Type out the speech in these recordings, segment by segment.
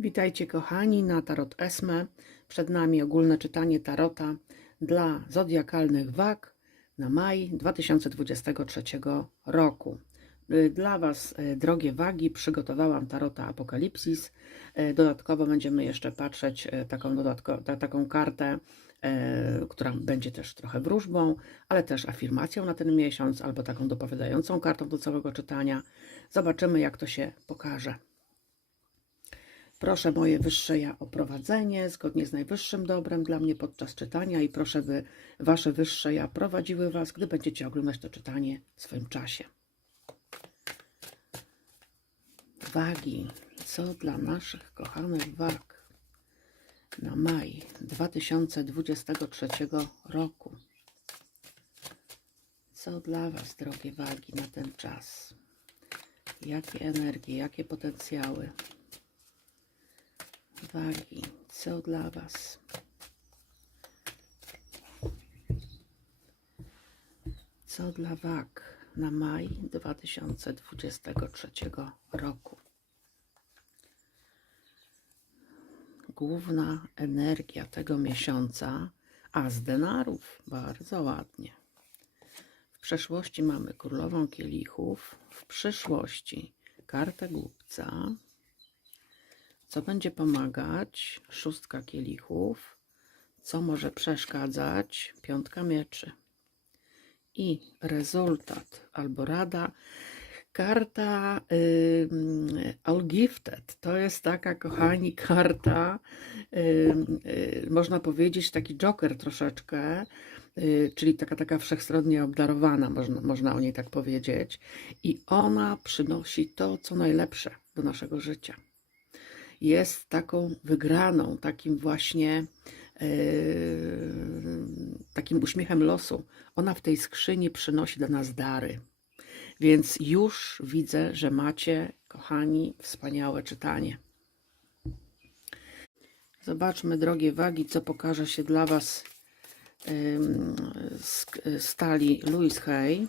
Witajcie kochani na Tarot Esme. Przed nami ogólne czytanie Tarota dla zodiakalnych wag na maj 2023 roku. Y, Dla Was, y, drogie wagi, przygotowałam Tarota Apokalipsis. Y, Dodatkowo będziemy jeszcze patrzeć taką, dodatko, ta, taką kartę, która będzie też trochę wróżbą, ale też afirmacją na ten miesiąc, albo taką dopowiadającą kartą do całego czytania. Zobaczymy, jak to się pokaże. Proszę moje wyższe ja o prowadzenie zgodnie z najwyższym dobrem dla mnie podczas czytania i proszę, by wasze wyższe ja prowadziły was, gdy będziecie oglądać to czytanie w swoim czasie. Wagi. Co dla naszych kochanych wag na maj 2023 roku? Co dla was, drogie wagi, na ten czas? Jakie energie, jakie potencjały? Wagi, co dla Was? Co dla wag na maj 2023 roku? Główna energia tego miesiąca, a z denarów bardzo ładnie. W przeszłości mamy królową kielichów, w przyszłości kartę głupca, co będzie pomagać? Szóstka kielichów. Co może przeszkadzać? Piątka mieczy. I rezultat albo rada. Karta All Gifted to jest taka, kochani, karta, y, można powiedzieć, taki joker troszeczkę, y, czyli taka, taka wszechstronnie obdarowana, można, można o niej tak powiedzieć. I ona przynosi to, co najlepsze do naszego życia jest taką wygraną, takim właśnie e, takim uśmiechem losu. Ona w tej skrzyni przynosi do nas dary. Więc już widzę, że macie, kochani, wspaniałe czytanie. Zobaczmy, drogie wagi, co pokaże się dla Was stali Louis Hay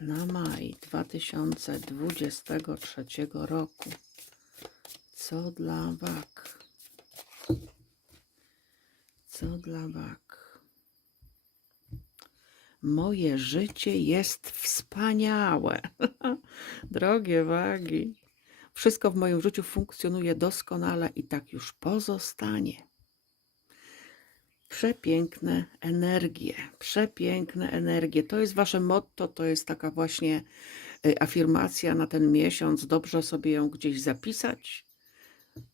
na maj 2023 roku. Co dla wag? Co dla wag? Moje życie jest wspaniałe. Drogie wagi. Wszystko w moim życiu funkcjonuje doskonale i tak już pozostanie przepiękne energie, przepiękne energie. To jest wasze motto, to jest taka właśnie y, afirmacja na ten miesiąc. Dobrze sobie ją gdzieś zapisać,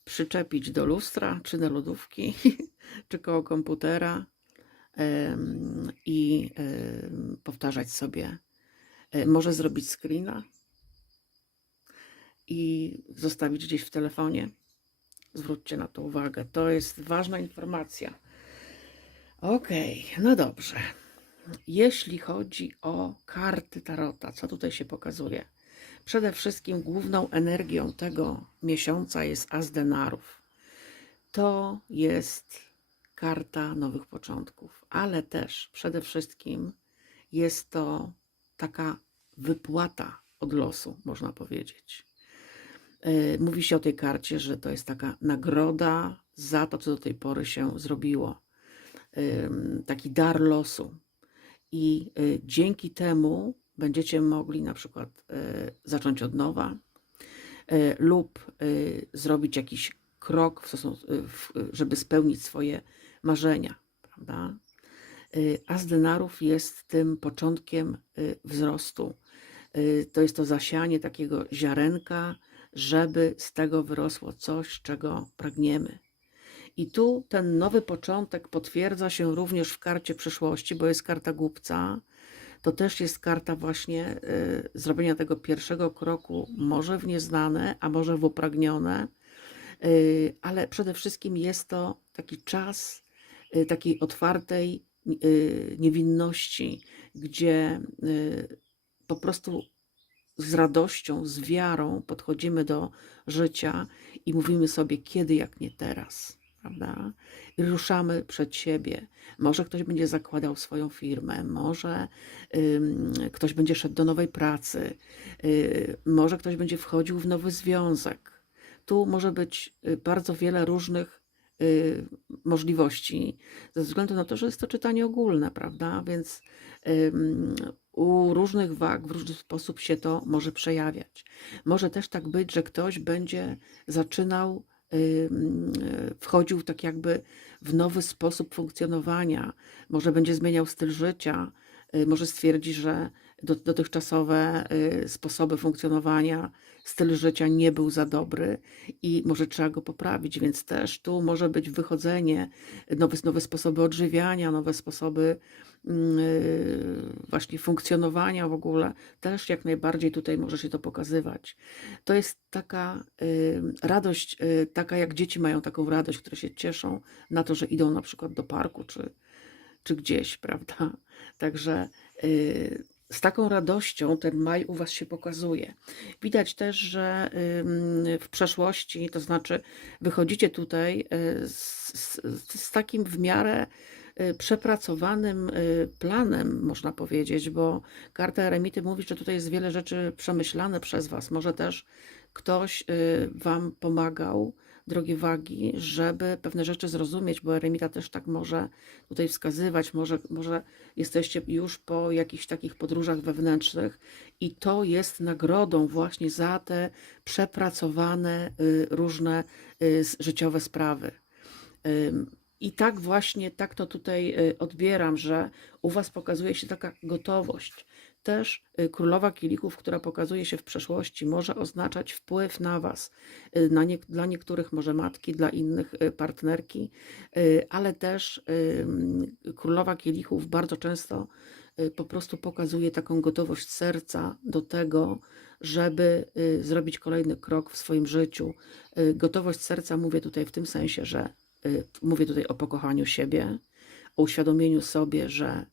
przyczepić do lustra, czy do lodówki, czy koło komputera i powtarzać sobie. E, Może zrobić screena i zostawić gdzieś w telefonie. Zwróćcie na to uwagę. To jest ważna informacja. Okej, no dobrze. Jeśli chodzi o karty Tarota, co tutaj się pokazuje? Przede wszystkim główną energią tego miesiąca jest As denarów. To jest karta nowych początków, ale też przede wszystkim jest to taka wypłata od losu, można powiedzieć. Yy, Mówi się o tej karcie, że to jest taka nagroda za to, co do tej pory się zrobiło taki dar losu. I y, dzięki temu będziecie mogli na przykład y, zacząć od nowa y, lub zrobić jakiś krok, żeby spełnić swoje marzenia. Prawda? A z denarów jest tym początkiem wzrostu. To jest to zasianie takiego ziarenka, żeby z tego wyrosło coś, czego pragniemy. I tu ten nowy początek potwierdza się również w karcie przyszłości, bo jest karta głupca. To też jest karta właśnie y, zrobienia tego pierwszego kroku, może w nieznane, a może w upragnione, y, ale przede wszystkim jest to taki czas y, takiej otwartej y, niewinności, gdzie y, po prostu z radością, z wiarą podchodzimy do życia i mówimy sobie, kiedy jak nie teraz prawda? I ruszamy przed siebie. Może ktoś będzie zakładał swoją firmę, może ktoś będzie szedł do nowej pracy, y, może ktoś będzie wchodził w nowy związek, tu może być y, bardzo wiele różnych y, możliwości, ze względu na to, że jest to czytanie ogólne, prawda? Więc u różnych wag w różny sposób się to może przejawiać. Może też tak być, że ktoś będzie zaczynał, wchodził tak jakby w nowy sposób funkcjonowania, może będzie zmieniał styl życia, y, może stwierdzi, że do- dotychczasowe y, sposoby funkcjonowania, styl życia nie był za dobry i może trzeba go poprawić, więc też tu może być wychodzenie, nowe, nowe sposoby odżywiania, nowe sposoby mm, y, właśnie funkcjonowania w ogóle, też jak najbardziej tutaj może się to pokazywać. To jest taka y, radość, y, taka jak dzieci mają taką radość, które się cieszą na to, że idą na przykład do parku czy, czy gdzieś, prawda? Także z taką radością ten maj u Was się pokazuje. Widać też, że w przeszłości, to znaczy wychodzicie tutaj y, z, z, z takim w miarę y, przepracowanym y, planem, można powiedzieć, bo karta eremity mówi, że tutaj jest wiele rzeczy przemyślane przez Was. Może też ktoś Wam pomagał, drogie wagi, żeby pewne rzeczy zrozumieć, bo eremita też tak może tutaj wskazywać, może, może jesteście już po jakichś takich podróżach wewnętrznych i to jest nagrodą właśnie za te przepracowane y, różne y, życiowe sprawy. I tak właśnie, tak to tutaj y, odbieram, że u Was pokazuje się taka gotowość. Też y, królowa kielichów, która pokazuje się w przeszłości, może oznaczać wpływ na Was. Y, Na nie, dla niektórych może matki, dla innych y, partnerki, ale też królowa kielichów bardzo często po prostu pokazuje taką gotowość serca do tego, żeby zrobić kolejny krok w swoim życiu. Gotowość serca mówię tutaj w tym sensie, że mówię tutaj o pokochaniu siebie, o uświadomieniu sobie, że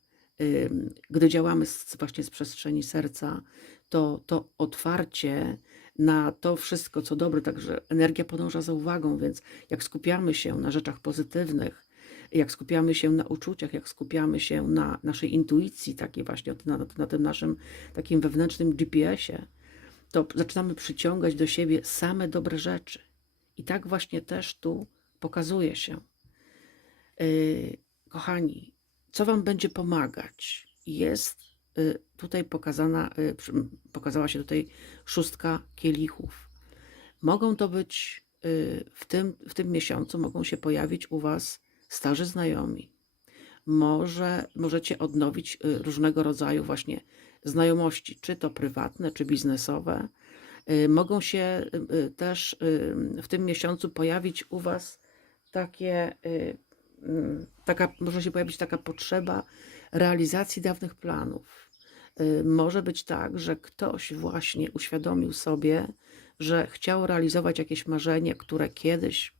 gdy działamy z, właśnie z przestrzeni serca, to to otwarcie na to wszystko, co dobre, także energia podąża za uwagą, więc jak skupiamy się na rzeczach pozytywnych, jak skupiamy się na uczuciach, jak skupiamy się na naszej intuicji, takiej właśnie na, na tym naszym takim wewnętrznym GPS-ie, to zaczynamy przyciągać do siebie same dobre rzeczy. I tak właśnie też tu pokazuje się. Yy, kochani, co Wam będzie pomagać? Jest yy, tutaj pokazana, przy- pokazała się tutaj szóstka kielichów. Mogą to być yy, w tym, w tym miesiącu, mogą się pojawić u Was starzy znajomi. Może, możecie odnowić y, różnego rodzaju właśnie znajomości, czy to prywatne, czy biznesowe. Y, Mogą się y, y, też y, w tym miesiącu pojawić u Was takie, y, taka, może się pojawić taka potrzeba realizacji dawnych planów. Y, Może być tak, że ktoś właśnie uświadomił sobie, że chciał realizować jakieś marzenie, które kiedyś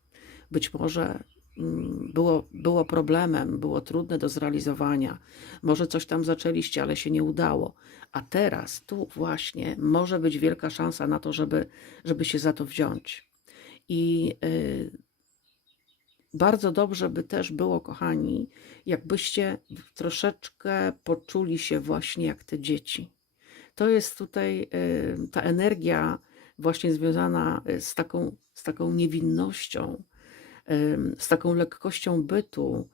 być może mm, było, było problemem, było trudne do zrealizowania. Może coś tam zaczęliście, ale się nie udało. A teraz tu właśnie może być wielka szansa na to, żeby, żeby się za to wziąć. I y, bardzo dobrze by też było, kochani, jakbyście troszeczkę poczuli się właśnie jak te dzieci. To jest tutaj y, ta energia właśnie związana y, z taką, z taką niewinnością, ym, z taką lekkością bytu.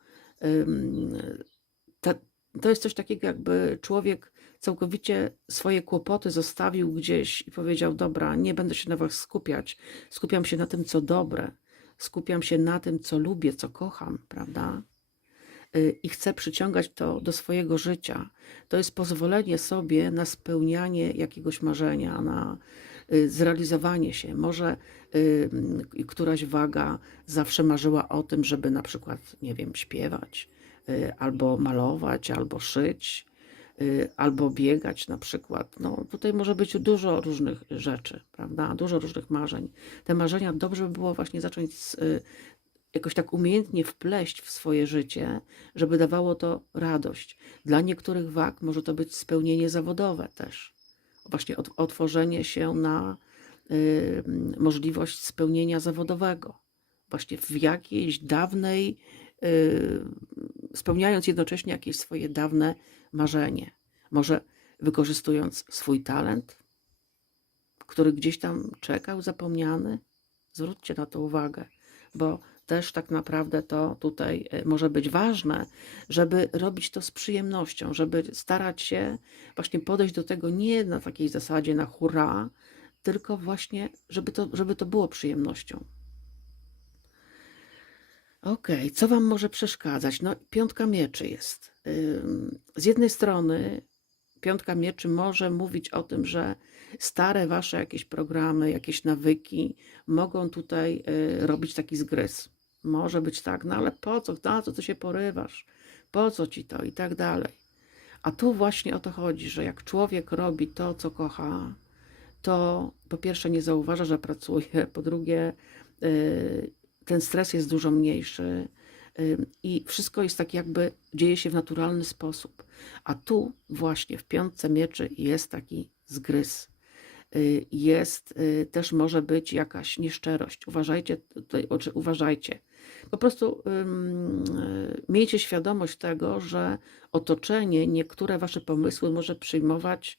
To jest coś takiego, jakby człowiek całkowicie swoje kłopoty zostawił gdzieś i powiedział: Dobra, nie będę się na Was skupiać, skupiam się na tym, co dobre, skupiam się na tym, co lubię, co kocham, prawda? Y, I chcę przyciągać to do swojego życia. To jest pozwolenie sobie na spełnianie jakiegoś marzenia, na y, zrealizowanie się. Może y, któraś waga zawsze marzyła o tym, żeby na przykład, nie wiem, śpiewać, albo malować, albo szyć, albo biegać na przykład. No, tutaj może być dużo różnych rzeczy, prawda? Dużo różnych marzeń. Te marzenia dobrze by było właśnie zacząć z, y, jakoś tak umiejętnie wpleść w swoje życie, żeby dawało to radość. Dla niektórych wag może to być spełnienie zawodowe też. Właśnie ot- otworzenie się na y, możliwość spełnienia zawodowego. Właśnie w jakiejś dawnej, y, spełniając jednocześnie jakieś swoje dawne marzenie. Może wykorzystując swój talent, który gdzieś tam czekał, zapomniany, Zwróćcie na to uwagę, bo też tak naprawdę to tutaj e, może być ważne, żeby robić to z przyjemnością, żeby starać się właśnie podejść do tego nie na takiej zasadzie na hura, tylko właśnie, żeby to, żeby to było przyjemnością. Okej, co Wam może przeszkadzać? No, piątka mieczy jest. Z jednej strony piątka mieczy może mówić o tym, że stare Wasze jakieś programy, jakieś nawyki mogą tutaj y, robić taki zgryz. Może być tak, no ale po co, na co ty się porywasz? Po co ci to? I tak dalej. A tu właśnie o to chodzi, że jak człowiek robi to, co kocha, to po pierwsze nie zauważa, że pracuje, po drugie y, ten stres jest dużo mniejszy i wszystko jest tak jakby dzieje się w naturalny sposób. A tu właśnie w piątce mieczy jest taki zgryz. Y, Jest y, też może być jakaś nieszczerość. Uważajcie, tutaj, uważajcie. Po prostu y, miejcie świadomość tego, że otoczenie niektóre wasze pomysły może przyjmować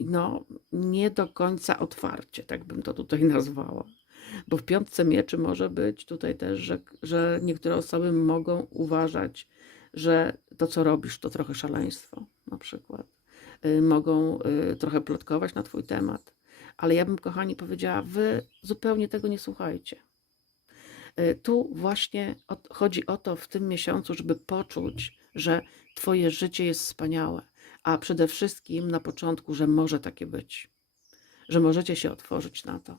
no, nie do końca otwarcie, tak bym to tutaj nazwała. Bo w piątce mieczy może być tutaj też, że, że niektóre osoby mogą uważać, że to, co robisz, to trochę szaleństwo, na przykład. Y, Mogą y, trochę plotkować na Twój temat. Ale ja bym, kochani, powiedziała, Wy zupełnie tego nie słuchajcie. Y, Tu właśnie chodzi o to w tym miesiącu, żeby poczuć, że Twoje życie jest wspaniałe, a przede wszystkim na początku, że może takie być, że możecie się otworzyć na to.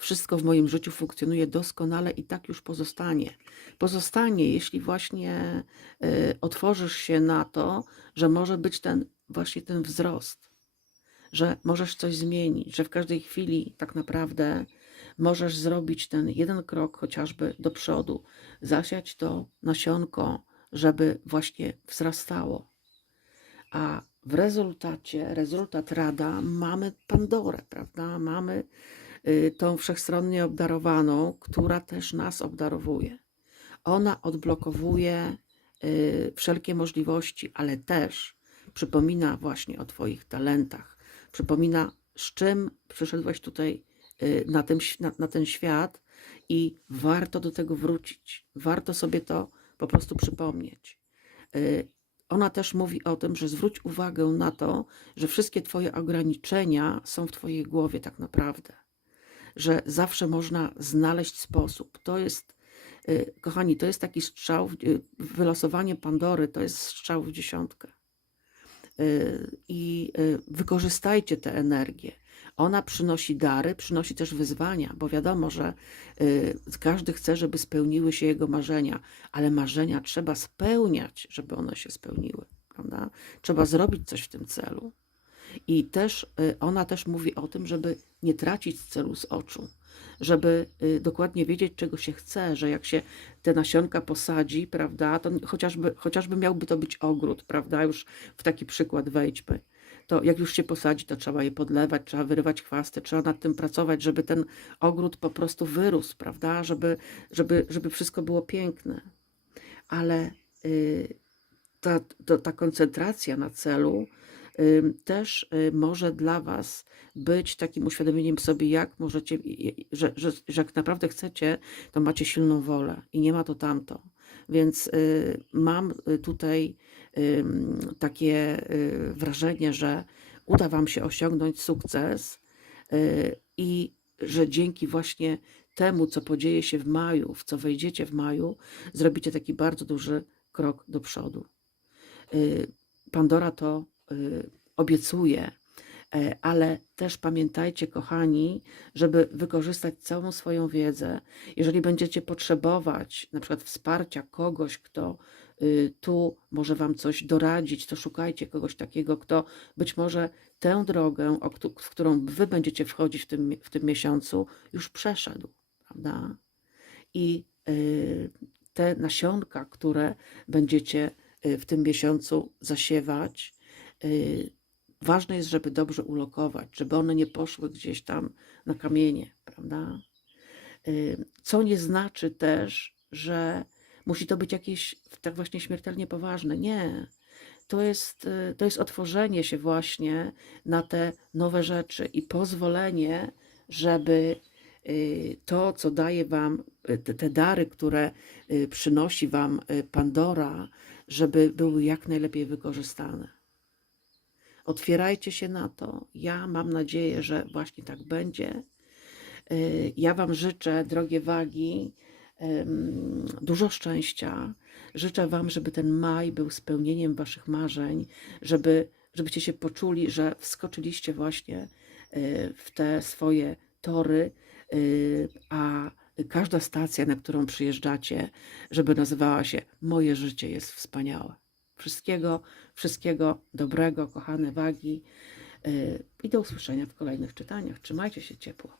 Wszystko w moim życiu funkcjonuje doskonale i tak już pozostanie. Pozostanie, jeśli właśnie y, otworzysz się na to, że może być ten właśnie ten wzrost, że możesz coś zmienić, że w każdej chwili tak naprawdę możesz zrobić ten jeden krok chociażby do przodu, zasiać to nasionko, żeby właśnie wzrastało. A w rezultacie, rezultat rada, mamy Pandorę, prawda? Mamy tą wszechstronnie obdarowaną, która też nas obdarowuje. Ona odblokowuje y, wszelkie możliwości, ale też przypomina właśnie o Twoich talentach. Przypomina, z czym przyszedłeś tutaj y, na, ś- na, na ten świat i warto do tego wrócić. Warto sobie to po prostu przypomnieć. Y, Ona też mówi o tym, że zwróć uwagę na to, że wszystkie Twoje ograniczenia są w Twojej głowie tak naprawdę. Że zawsze można znaleźć sposób. To jest, y, kochani, to jest taki strzał, y, wylosowanie Pandory to jest strzał w dziesiątkę. Y, I wykorzystajcie tę energię. Ona przynosi dary, przynosi też wyzwania, bo wiadomo, że każdy chce, żeby spełniły się jego marzenia, ale marzenia trzeba spełniać, żeby one się spełniły, prawda? Trzeba zrobić coś w tym celu. I też y, ona też mówi o tym, żeby nie tracić celu z oczu, żeby y, dokładnie wiedzieć, czego się chce, że jak się te nasionka posadzi, prawda, to chociażby, chociażby miałby to być ogród, prawda, już w taki przykład wejdźmy. To jak już się posadzi, to trzeba je podlewać, trzeba wyrywać chwasty, trzeba nad tym pracować, żeby ten ogród po prostu wyrósł, prawda, żeby, żeby, żeby wszystko było piękne. Ale y, ta, to, ta koncentracja na celu też y, może dla Was być takim uświadomieniem sobie, jak możecie, że, że, że jak naprawdę chcecie, to macie silną wolę i nie ma to tamto. Więc y, mam y, tutaj takie wrażenie, że uda Wam się osiągnąć sukces i że dzięki właśnie temu, co podzieje się w maju, w co wejdziecie w maju, zrobicie taki bardzo duży krok do przodu. Pandora to y, obiecuje, e, ale też pamiętajcie, kochani, żeby wykorzystać całą swoją wiedzę. Jeżeli będziecie potrzebować na przykład wsparcia kogoś, kto y, tu może Wam coś doradzić, to szukajcie kogoś takiego, kto być może tę drogę, w którą Wy będziecie wchodzić w tym, w tym miesiącu, już przeszedł, prawda? I y, te nasionka, które będziecie w tym miesiącu zasiewać, ważne jest, żeby dobrze ulokować, żeby one nie poszły gdzieś tam na kamienie, prawda? Y, Co nie znaczy też, że musi to być jakieś tak właśnie śmiertelnie poważne. Nie. To jest, y, to jest otworzenie się właśnie na te nowe rzeczy i pozwolenie, żeby y, to, co daje Wam, y, te, te dary, które y, przynosi Wam y, Pandora, żeby były jak najlepiej wykorzystane. Otwierajcie się na to. Ja mam nadzieję, że właśnie tak będzie. Y, Ja Wam życzę, drogie wagi, dużo szczęścia. Życzę Wam, żeby ten maj był spełnieniem Waszych marzeń, żeby, żebyście się poczuli, że wskoczyliście właśnie y, w te swoje tory, y, a każda stacja, na którą przyjeżdżacie, żeby nazywała się Moje życie jest wspaniałe. Wszystkiego, wszystkiego dobrego, kochane wagi. y, I do usłyszenia w kolejnych czytaniach. Trzymajcie się ciepło.